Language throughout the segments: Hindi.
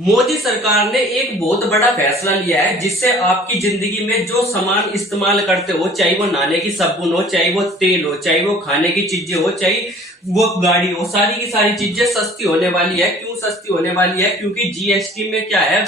मोदी सरकार ने एक बहुत बड़ा फैसला लिया है जिससे आपकी जिंदगी में जो सामान इस्तेमाल करते हो, चाहे वो नहाने की साबुन हो, चाहे वो तेल हो, चाहे वो खाने की चीजें हो, चाहे वो गाड़ी हो, सारी की सारी चीजें सस्ती होने वाली है। क्यों सस्ती होने वाली है? क्योंकि जीएसटी में क्या है,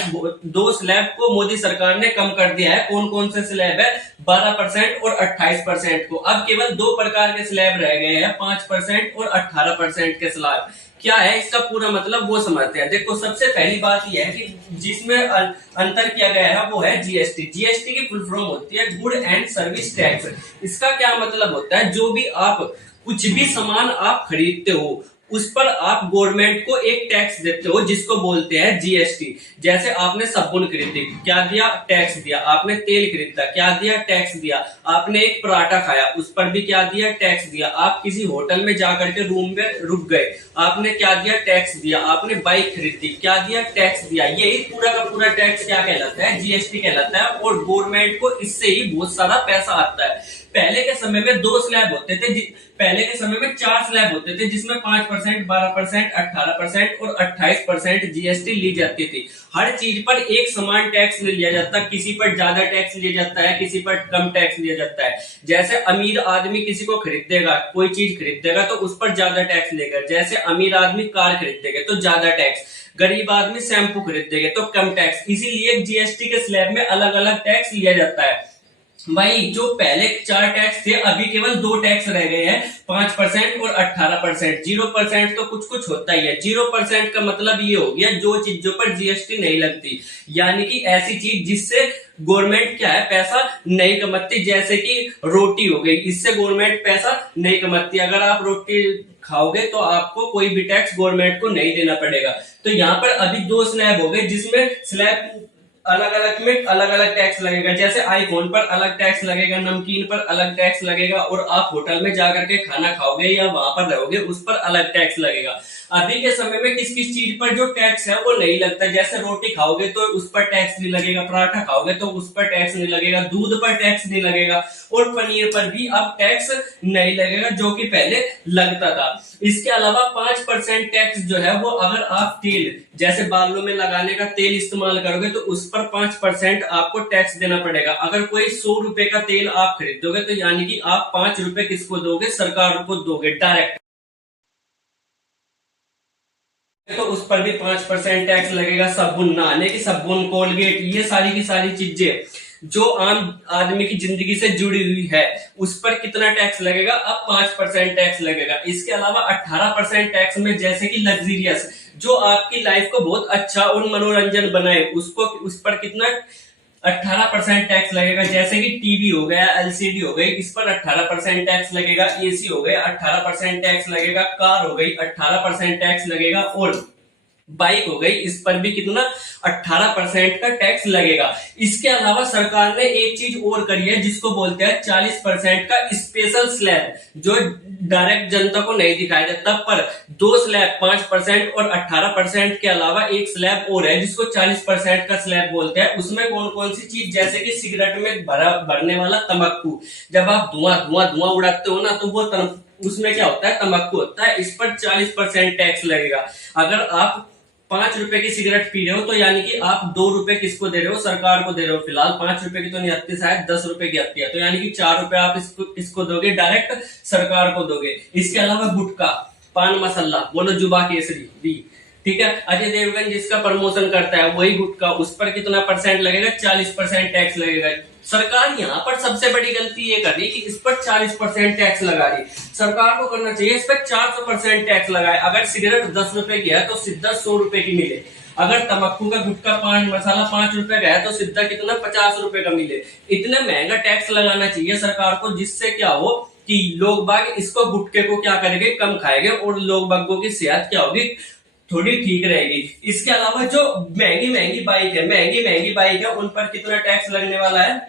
दो स्लैब को मोदी सरकार ने कम कर दिया है। कौन कौन से स्लैब है? 12% और 28% को। अब केवल दो प्रकार के स्लैब रह गए हैं, 5% और 18% के स्लैब। क्या है इसका पूरा मतलब, वो समझते हैं। देखो, सबसे पहली बात यह है कि जिसमें अंतर किया गया है वो है जीएसटी। जीएसटी की फुल फॉर्म होती है गुड एंड सर्विस टैक्स। इसका क्या मतलब होता है? जो भी आप कुछ भी सामान आप खरीदते हो उस पर आप गवर्नमेंट को एक टैक्स देते हो जिसको बोलते हैं जीएसटी। जैसे आपने साबुन खरीदी, क्या दिया? टैक्स दिया। आपने तेल खरीदा, क्या दिया? टैक्स दिया। आपने एक पराठा खाया, उस पर भी क्या दिया? टैक्स दिया। आप किसी होटल में जाकर के रूम में रुक गए, आपने क्या दिया? टैक्स दिया। आपने बाइक खरीदी, क्या दिया? टैक्स दिया। यही पूरा का पूरा टैक्स क्या कहलाता है? जीएसटी कहलाता है। और गवर्नमेंट को इससे ही बहुत सारा पैसा आता है। पहले के समय में दो स्लैब होते थे, पहले के समय में 4 स्लैब होते थे जिसमें 5%, 12%, 18% और 28% जीएसटी ली जाती थी। हर चीज पर एक समान टैक्स नहीं लिया जाता, किसी पर ज्यादा टैक्स लिया जाता है, किसी पर कम टैक्स लिया जाता है। जैसे अमीर आदमी किसी को खरीदेगा, कोई चीज खरीदेगा तो उस पर ज्यादा टैक्स लेगा। जैसे अमीर आदमी कार खरीदेगा तो ज्यादा टैक्स, गरीब आदमी शैम्पू खरीदेगा तो कम टैक्स। इसीलिए जीएसटी के स्लैब में अलग अलग टैक्स लिया जाता है। भाई, जो पहले 4 टैक्स थे अभी केवल 2 टैक्स रह गए हैं, 5% और 18%। 0% तो कुछ कुछ होता ही है। 0% का मतलब ये हो गया जो चीजों पर जीएसटी नहीं लगती, यानी कि ऐसी चीज जिससे गवर्नमेंट क्या है, पैसा नहीं कमाती। जैसे कि रोटी हो गई, इससे गवर्नमेंट पैसा नहीं कमाती। अगर आप रोटी खाओगे तो आपको कोई भी टैक्स गवर्नमेंट को नहीं देना पड़ेगा। तो यहाँ पर अभी 2 स्लैब हो गए जिसमें स्लैब अलग अलग में अलग अलग टैक्स लगेगा। जैसे आईफोन पर अलग टैक्स लगेगा, नमकीन पर अलग टैक्स लगेगा, और आप होटल में जाकर के खाना खाओगे या वहां पर रहोगे उस पर अलग टैक्स लगेगा। अभी के समय में किस किस चीज पर जो टैक्स है वो नहीं लगता। जैसे रोटी खाओगे तो उस पर टैक्स नहीं लगेगा, पराठा खाओगे तो उस पर टैक्स नहीं लगेगा, दूध पर टैक्स नहीं लगेगा, और पनीर पर भी अब टैक्स नहीं लगेगा जो कि पहले लगता था। इसके अलावा 5% टैक्स जो है वो, अगर आप तेल जैसे बालों में लगाने का तेल इस्तेमाल करोगे तो उस पर 5% आपको टैक्स देना पड़ेगा। अगर कोई 100 रुपए का तेल आप खरीदोगे तो यानी कि आप 5 रुपए किसको दोगे? सरकार को दोगे डायरेक्ट। तो उस पर भी 5% टैक्स लगेगा। साबुन, नहाने की साबुन, कोलगेट, ये सारी की सारी चीजें जो आम आदमी की जिंदगी से जुड़ी हुई है उस पर कितना टैक्स लगेगा? अब 5% टैक्स लगेगा। इसके अलावा 18% टैक्स में, जैसे कि लग्जरियस, जो आपकी लाइफ को बहुत अच्छा और मनोरंजन बनाए, उसको उस पर कितना? 18% टैक्स लगेगा। जैसे कि टीवी हो गया, एलसीडी हो गई, इस पर 18% टैक्स लगेगा। एसी हो गए, 18% टैक्स लगेगा। कार हो गई, 18% टैक्स लगेगा। और बाइक हो गई, इस पर भी कितना? 18% का टैक्स लगेगा। इसके अलावा सरकार ने एक चीज और करी है जिसको बोलते हैं 40% का स्पेशल स्लैब, जो डायरेक्ट जनता को नहीं दिखाया जाता। पर 2 स्लैब, 5% और 18% के अलावा एक स्लैब और है जिसको 40% का स्लैब बोलते हैं। उसमें कौन कौन सी चीज? जैसे कि सिगरेट में भरने वाला तंबाकू, जब आप धुआं धुआं धुआं उड़ाते हो ना, तो वो उसमें क्या होता है? तंबाकू होता है। इस पर 40% टैक्स लगेगा। अगर आप 5 रुपए की सिगरेट पी रहे हो तो यानी कि आप 2 रुपए किसको दे रहे हो? सरकार को दे रहे हो। फिलहाल 5 रुपए की तो नहीं आती, शायद 10 रुपए की आती है। तो यानी कि 4 रुपए आप इसको दोगे, डायरेक्ट सरकार को दोगे। इसके अलावा गुटखा, पान मसाला, बोलो जुबा केसरी भी, ठीक है। अजय देवगन जिसका प्रमोशन करता है वही गुटखा, उस पर कितना परसेंट लगेगा? 40% टैक्स लगेगा। सरकार यहाँ पर सबसे बड़ी गलती ये कर रही है कि इस पर 40% टैक्स लगा रही। सरकार को करना चाहिए इस पर 400% टैक्स लगाए। अगर सिगरेट 10 रुपए की है तो सीधा 100 रुपए की मिले। अगर तंबाकू का गुटखा, पान मसाला 5 रुपए का है तो सीधा कितना? 50 रुपए का मिले। इतना महंगा टैक्स लगाना चाहिए सरकार को, जिससे क्या हो कि लोग बाग इसको, गुटखे को क्या करेंगे? कम खाएंगे, और लोग बागों की सेहत क्या होगी? थोड़ी ठीक रहेगी। इसके अलावा जो महंगी महंगी बाइक है उन पर कितना टैक्स लगने वाला है?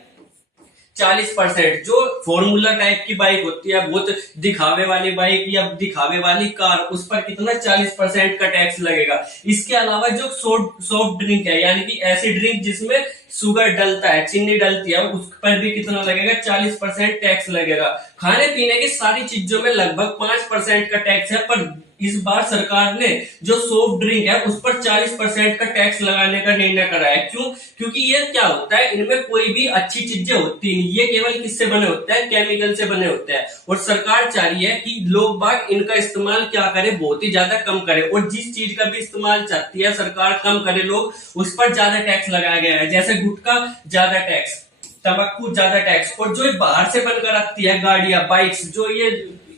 40%। जो फॉर्मूला टाइप की बाइक होती है, बहुत दिखावे वाली बाइक या दिखावे वाली कार, उस पर कितना? 40% का टैक्स लगेगा। इसके अलावा जो सॉफ्ट ड्रिंक है, यानी कि ऐसी ड्रिंक जिसमें शुगर डलता है, चीनी डलती है, उस पर भी कितना लगेगा, 40% टैक्स लगेगा। खाने पीने की सारी चीजों में लगभग 5% का टैक्स है, पर इस बार सरकार ने जो सॉफ्ट ड्रिंक है उस पर 40% का टैक्स लगाने का निर्णय करा है। क्यों? क्योंकि ये क्या होता है, इनमें कोई भी अच्छी चीजें होती नहीं, ये केवल किससे बने होते हैं, केमिकल से बने होते हैं। और सरकार चाह रही है कि लोग बाग इनका इस्तेमाल क्या करे, बहुत ही ज्यादा कम करे, और जिस चीज का भी इस्तेमाल चाहती है सरकार कम करे लोग, उस पर ज्यादा टैक्स लगाया गया है। जैसे गुटखा ज्यादा टैक्स, तंबाकू ज्यादा टैक्स, और जो बाहर से बनकर आती है गाड़ियां, बाइक्स, जो ये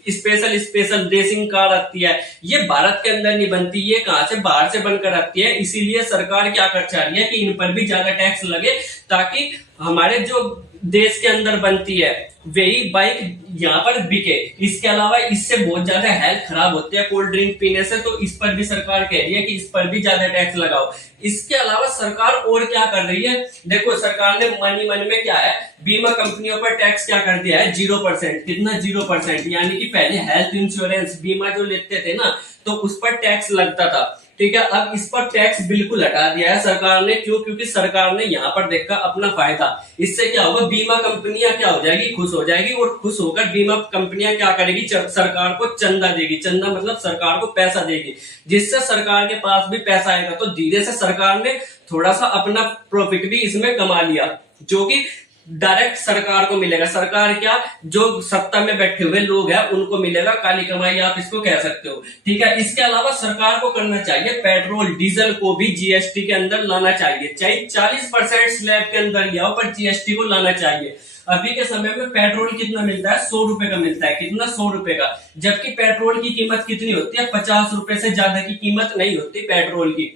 स्पेशल रेसिंग कार आती है, ये भारत के अंदर नहीं बनती, ये कहां से, बाहर से बनकर आती है। इसीलिए सरकार क्या कर चाह रही है कि इन पर भी ज्यादा टैक्स लगे, ताकि हमारे जो देश के अंदर बनती है वही बाइक यहाँ पर बिके। इसके अलावा इससे बहुत ज्यादा हेल्थ खराब होती है कोल्ड ड्रिंक पीने से, तो इस पर भी सरकार कह रही है कि इस पर भी ज्यादा टैक्स लगाओ। इसके अलावा सरकार और क्या कर रही है, देखो सरकार ने मन में क्या है, बीमा कंपनियों पर टैक्स क्या कर दिया है, 0%। कितना, 0%। यानी कि पहले हेल्थ इंश्योरेंस बीमा जो लेते थे ना, तो उस पर टैक्स लगता था, ठीक है। अब इस पर टैक्स बिल्कुल हटा दिया है सरकार ने। क्यों? क्योंकि सरकार ने यहाँ पर देखा अपना फायदा। इससे क्या होगा, बीमा कंपनियां क्या हो जाएगी, खुश हो जाएगी, और खुश होकर बीमा कंपनियां क्या करेगी, सरकार को चंदा देगी। चंदा मतलब सरकार को पैसा देगी, जिससे सरकार के पास भी पैसा आएगा। तो धीरे से सरकार ने थोड़ा सा अपना प्रॉफिट भी इसमें कमा लिया, जो कि डायरेक्ट सरकार को मिलेगा। सरकार क्या, जो सत्ता में बैठे हुए लोग हैं उनको मिलेगा, काली कमाई आप इसको कह सकते हो, ठीक है। इसके अलावा सरकार को करना चाहिए पेट्रोल डीजल को भी जीएसटी के अंदर लाना चाहिए, चाहे 40% स्लैब के अंदर लिया हो, पर जीएसटी को लाना चाहिए। अभी के समय में पेट्रोल कितना मिलता है, 100 रुपए का मिलता है। कितना, 100 रुपए का, जबकि पेट्रोल की कीमत कितनी होती है, 50 रुपए से ज्यादा की कीमत नहीं होती पेट्रोल की।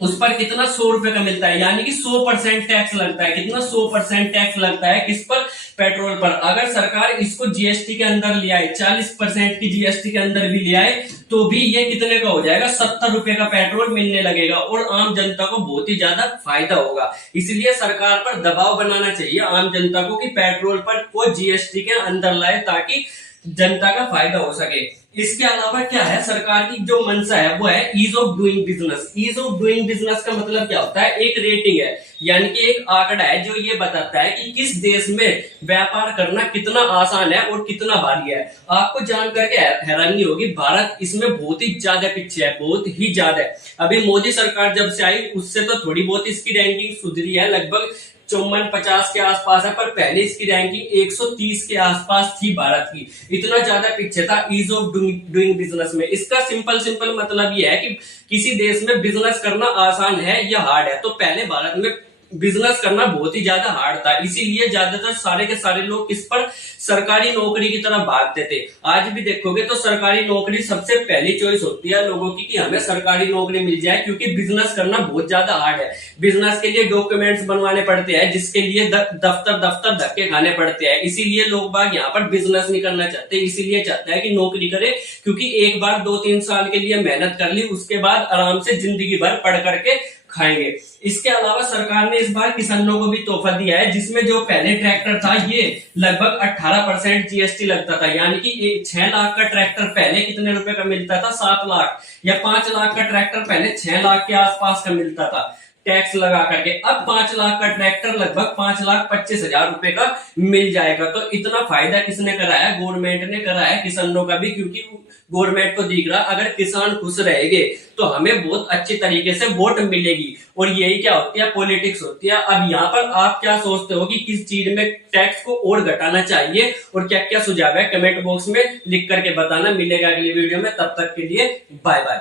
उस पर कितना, 100 रुपए का मिलता है, यानी कि 100% टैक्स लगता है। कितना, 100% टैक्स लगता है किस पर, पेट्रोल पर। अगर सरकार इसको जीएसटी के अंदर ले आए, 40% की जीएसटी के अंदर भी ले आए, तो भी ये कितने का हो जाएगा, 70 रुपए का पेट्रोल मिलने लगेगा, और आम जनता को बहुत ही ज्यादा फायदा होगा। इसलिए सरकार पर दबाव बनाना चाहिए आम जनता को कि पेट्रोल पर को जीएसटी के अंदर लाए, ताकि जनता का फायदा हो सके। इसके अलावा क्या है, सरकार की जो मंशा है वो है ease of doing business. Ease of doing business का मतलब क्या होता है, एक रेटिंग है, यानी कि एक आंकड़ा है जो ये बताता है कि किस देश में व्यापार करना कितना आसान है और कितना भारी है। आपको जान करके हैरानी होगी, भारत इसमें बहुत ही ज्यादा पीछे है, बहुत ही ज्यादा। अभी मोदी सरकार जब से आई, उससे तो थोड़ी बहुत इसकी रैंकिंग सुधरी है, लगभग 54-50 के आसपास है, पर पहले इसकी रैंकिंग 130 के आसपास थी भारत की। इतना ज्यादा पीछे था ईज ऑफ डूइंग बिजनेस में। इसका सिंपल मतलब ये है कि किसी देश में बिजनेस करना आसान है या हार्ड है। तो पहले भारत में बिजनेस करना बहुत ही ज्यादा हार्ड था, इसीलिए ज्यादातर सारे के सारे लोग इस पर सरकारी नौकरी की तरफ भागते थे। आज भी देखोगे तो सरकारी नौकरी सबसे पहली चॉइस होती है लोगों की कि हमें सरकारी नौकरी मिल जाए, क्योंकि बिजनेस करना बहुत ज्यादा हार्ड है। बिजनेस के लिए डॉक्यूमेंट्स बनवाने पड़ते हैं, जिसके लिए दफ्तर धक्के खाने पड़ते हैं। इसीलिए लोग बाग यहाँ पर बिजनेस नहीं करना चाहते, इसीलिए चाहता है कि नौकरी करे, क्योंकि एक बार 2-3 साल के लिए मेहनत कर ली, उसके बाद आराम से जिंदगी भर पढ़ करके खाएंगे। इसके अलावा सरकार ने इस बार किसानों को भी तोहफा दिया है, जिसमें जो पहले ट्रैक्टर था ये लगभग 18% जीएसटी लगता था, यानी कि 6 लाख का ट्रैक्टर पहले कितने रुपए का मिलता था, 7 लाख, या 5 लाख का ट्रैक्टर पहले 6 लाख के आसपास का मिलता था टैक्स लगा करके। अब 5 लाख का ट्रैक्टर लगभग 5,25,000 रुपए का मिल जाएगा। तो इतना फायदा किसने कराया, गवर्नमेंट ने कराया किसानों का भी, क्योंकि गवर्नमेंट को दिख रहा अगर किसान खुश रहेंगे तो हमें बहुत अच्छी तरीके से वोट मिलेगी। और यही क्या होती है, पॉलिटिक्स होती है। अब यहाँ पर आप क्या सोचते हो कि किस चीज में टैक्स को और घटाना चाहिए, और क्या क्या सुझाव है, कमेंट बॉक्स में लिख करके बताना। मिलेगा अगली वीडियो में, तब तक के लिए बाय बाय।